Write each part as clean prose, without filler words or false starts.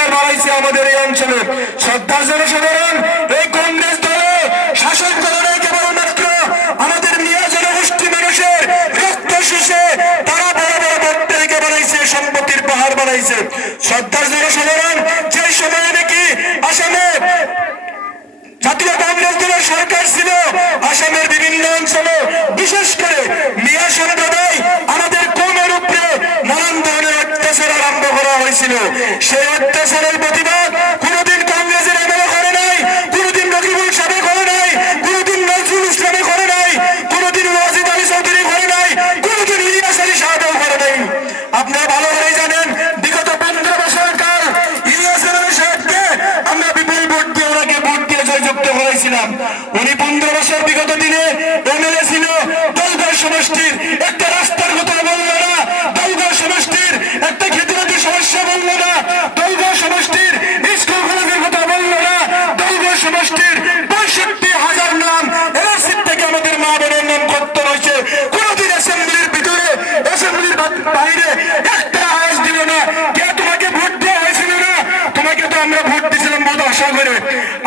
হাতিয়ার বাড়াইছে আমাদের এই অঞ্চলে। শ্রদ্ধার জনসাধারণ, এই কংগ্রেস দলে শাসন করে কেবলমাত্র আমাদের মিয়া জনগোষ্ঠী মানুষের রক্ত শুষে তারা বড় বড় বক্তব্য বানাইছে, সম্পত্তির পাহাড় বানাইছে। শ্রদ্ধার জনসাধারণ, যে সময় নাকি আসামে জাতীয় কংগ্রেস দলের সরকার ছিল, আসামের বিভিন্ন অঞ্চলে বিশেষ করে মিয়া সম্প্রদায় আমাদের কমের উপরে নানান ধরনের অত্যাচার আরম্ভ করা হয়েছিল। সেই অত্যাচারের প্রতিবাদ কোনোদিন কংগ্রেসের এমএলএ করে নাই, কোনোদিন রকিবুল সাহেব করে নাই, কোনোদিন নজরুল ইসলামে করে নাই, কোনোদিন ওয়াজিদ আলী চৌধুরী করে নাই, কোনোদিন ইলিয়াস আলী সাহেবও করে নাই। আপনারা ভালো করে জানেন, বিগত 15 বছর কাল ইলিয়াস আলী সাহেবকে আমরা বিপুল ভোট দিয়ে ওনাকে ভোট দিয়ে জয়যুক্ত করেছিলাম। উনি 15 বছর বিগত দিনে এমএলএ ছিল। দলগড় সমষ্টির একটা রাস্তার কথা বললো না, দলগড় সমষ্টির একটা খেতিবাতি সমস্যা বললো না, দলগড় সমষ্টির স্কুল কলেজের কথা বললো না, দলগড় সমষ্টির 65,000 নাম এনআরসি থেকে আমাদের মা বোনের নাম করতে হয়েছে। কোনদিন অ্যাসেম্বলির ভিতরে, অ্যাসেম্বলির বাইরে একটা আওয়াজ দিল না। কে তোমাকে ভোট দেওয়া হয়েছিল না? তোমাকে তো আমরা ভোট দিয়েছিলাম বলে আশা করে।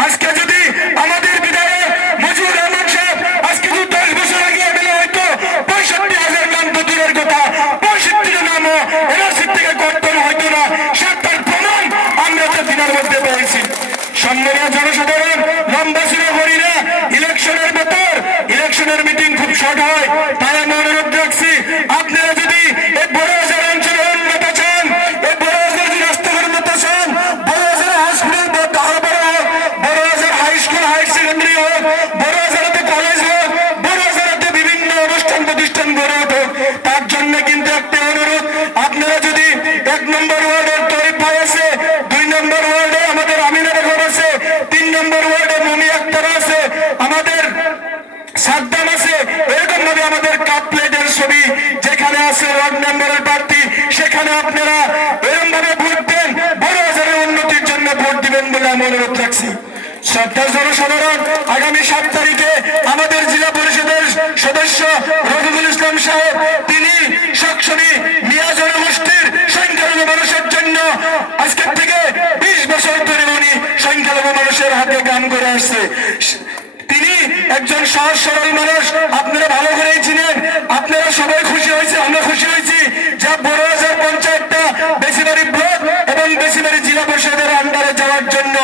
আজকে যদি আমাদের বিধায়ক মজিবুর রহমান সাহেব আজকে যদি 10 বছর আগে এমএলএ হয়তো 65,000 নাম তো দূরের কথা, 65 নামও এনআরসি থেকে কর্তন হয়তো না। সাতটার প্রমাণ আমরা তো দিনের মধ্যে পেয়েছি। সম্মানীয় জনসাধারণ, লম্বা ছিল করি না, ইলেকশনের ভেতর ইলেকশনের মিটিং খুব শর্ট হয়। তাই আমি অনুরোধ রাখছি, আপনারা যদি এই বড় বাজার অঞ্চলের উন্নত চান, এই বড় বাজার যদি রাস্তাঘাট উন্নত চান, বড় বাজার হসপিটাল বড় বাজার হাই স্কুল হাই সেকেন্ডারি হোক, বড় বাজারেতে কলেজ হোক, বড় বাজারেতে বিভিন্ন অনুষ্ঠান প্রতিষ্ঠান গড়ে উঠুক, তার জন্য কিন্তু একটা অনুরোধ, আপনারা যদি 1 নম্বর ওয়ার্ডের তরিফ ভাই আছে, 2 নম্বর ওয়ার্ডে আমাদের আমিনা বেগম আছে, 3 নম্বর ওয়ার্ডে মনি আক্তার আছে, আমাদের সাদ্দাম আছে, এরকম ভাবে আমাদের কাপ প্লেটের ছবি যেখানে আছে ওয়ার্ড মেম্বারের প্রার্থী, সেখানে আপনারা এরকম ভাবে ভোট দেন, বড় বাজারের উন্নতির জন্য ভোট দিবেন বলে আমি অনুরোধ রাখছি। শ্রদ্ধার জনসাধারণ, আগামী 7 তারিখে আমাদের জেলা পরিষদের সদস্য রকিবুল ইসলাম সাহেব, তিনি সবসময় মিয়া জনগোষ্ঠীর সংখ্যালঘু মানুষের জন্য আজকের থেকে 20 বছর ধরে উনি সংখ্যালঘু মানুষের হাতে কাম করে আসছে। তিনি একজন সহজ সরল মানুষ, আপনারা ভালো করেই চিনেন। আপনারা সবাই খুশি হয়েছে, আমরা খুশি হয়েছি যে বড় বাজার পঞ্চায়েতটা বেশিবাড়ি ব্লক এবং বেশিবাড়ি জেলা পরিষদের আন্ডারে যাওয়ার জন্য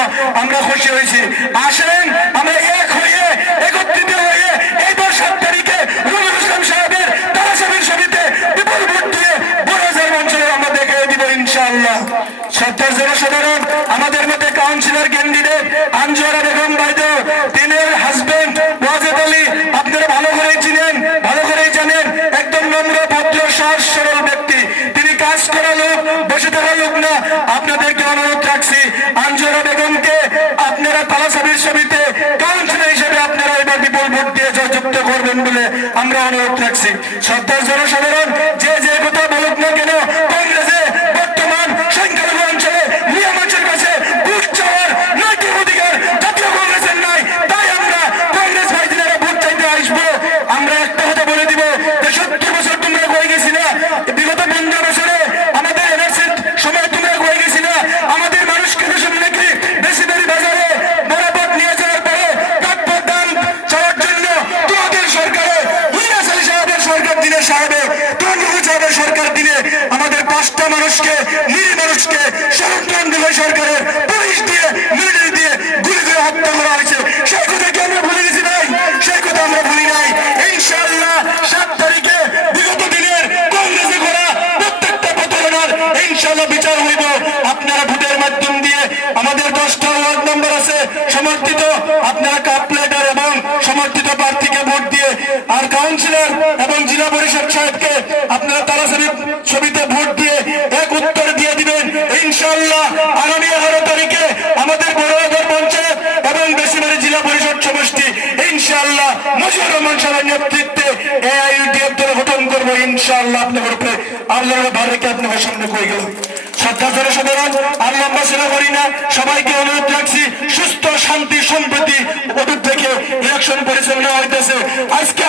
আমরা খুশি হয়েছি। আসেন আমরা এক হয়ে একত্রিত হয়ে এইবার 7 তারিখে রকিবুল ইসলাম সাহেবের তারাসাবির সমিতিতে বিপুল ভোট দিয়ে বড় বাজার অঞ্চলে আমরা দেখে দিব ইনশাআল্লাহ। শ্রদ্ধার জনসাধারণ, আমাদের মধ্যে কাউন্সিলর ক্যান্ডিডেট আঞ্জুরা বেগম বাইদেউ, তিনের হাজবেন্ড ওয়াজিদ আলী, আপনারা ভালো করেই চিনেন, ভালো করেই জানেন, একদম নম্র ভদ্র সহজ সরল ব্যক্তি। তিনি কাজ করা লোক, বসে থাকা লোক না। আপনাদেরকে অনুরোধ রাখছি, আঞ্জুরা বেগমকে আপনারা তালাসাবির সমিতিতে কাউন্সিলর হিসেবে আপনারা এবার বিপুল ভোট দিয়ে জয়যুক্ত করবেন বলে আমরা অনুরোধ রাখছি। শ্রদ্ধার জনসাধারণ, যে যে কথা বলুক না কেন, কংগ্রেসে বর্তমান সংখ্যালঘু অঞ্চলে মিয়া মানুষের কাছে ভোট চাওয়ার নৈতিক অধিকার জাতীয় কংগ্রেসের নাই। তাই আমরা কংগ্রেস ভাইদের ভোট চাইতে আসবো। আমরা একটা কথা বলে দিব, 70 বছর তোমরা কয়ে গেছি না, বিগত 15 বছরে আমাদের এনআরসির সময় তোমরা কয়ে গেছি না, আমাদের মানুষকে দেশের নাকি বেশিবাড়ি বাজারে বরাবর নিয়ে যাওয়ার পরে প্রাপ্য দাম চাওয়ার জন্য তোমাদের সরকারে ইলিয়াস আলী সাহেবের সরকার দিনে সাহেবে তন্মুখ সাহেবের সরকার দিনে আমাদের 5টা মানুষকে, নিরীহ মানুষকে সরকারের সরকারের পুলিশ দিয়ে মিলিটারি দিয়ে গুলি করে হত্যা করা হয়েছে। সেই কথা কি আমরা ভুলে গেছি ভাই? সেই কথা আমরা ভুলি নাই। ইনশাআল্লাহ 7 তারিখে বিগত দিনের কংগ্রেসে করা প্রত্যেকটা প্রতারণার ইনশাআল্লাহ বিচার হইব। আপনারা ভোটের মাধ্যম দিয়ে আমাদের 10টা ওয়ার্ড নম্বর আছে সমর্থিত, আপনারা কাপ প্লেটার এবং সমর্থিত প্রার্থীকে ভোট দিয়ে, আর কাউন্সিলর এবং জেলা পরিষদ সাহেবকে আপনারা তারাসাবির ছবিতে ভোট দিয়ে এক উত্তর দিয়ে দিবেন ইনশাআল্লাহ। আগামী 11 তারিখে আমাদের বড় বাজার পঞ্চায়েত এবং বেশিবাড়ি জেলা পরিষদ সমষ্টি ইনশাআল্লাহ মজিবুর রহমান সাহেবের নেতৃত্বে এআইইউডিএফ দল গঠন করবো ইনশাআল্লাহ। আপনাদের উপরে আল্লাহর ভারকে আপনাদের সামনে কই গেল। শ্রদ্ধা জনসাধারণ, আর লম্বা ছিল করি না, সবাইকে অনুরোধ রাখছি সুস্থ শান্তি সম্প্রীতি অটুট থেকে ইলেকশন পরিচালনা হইতেছে। আজকে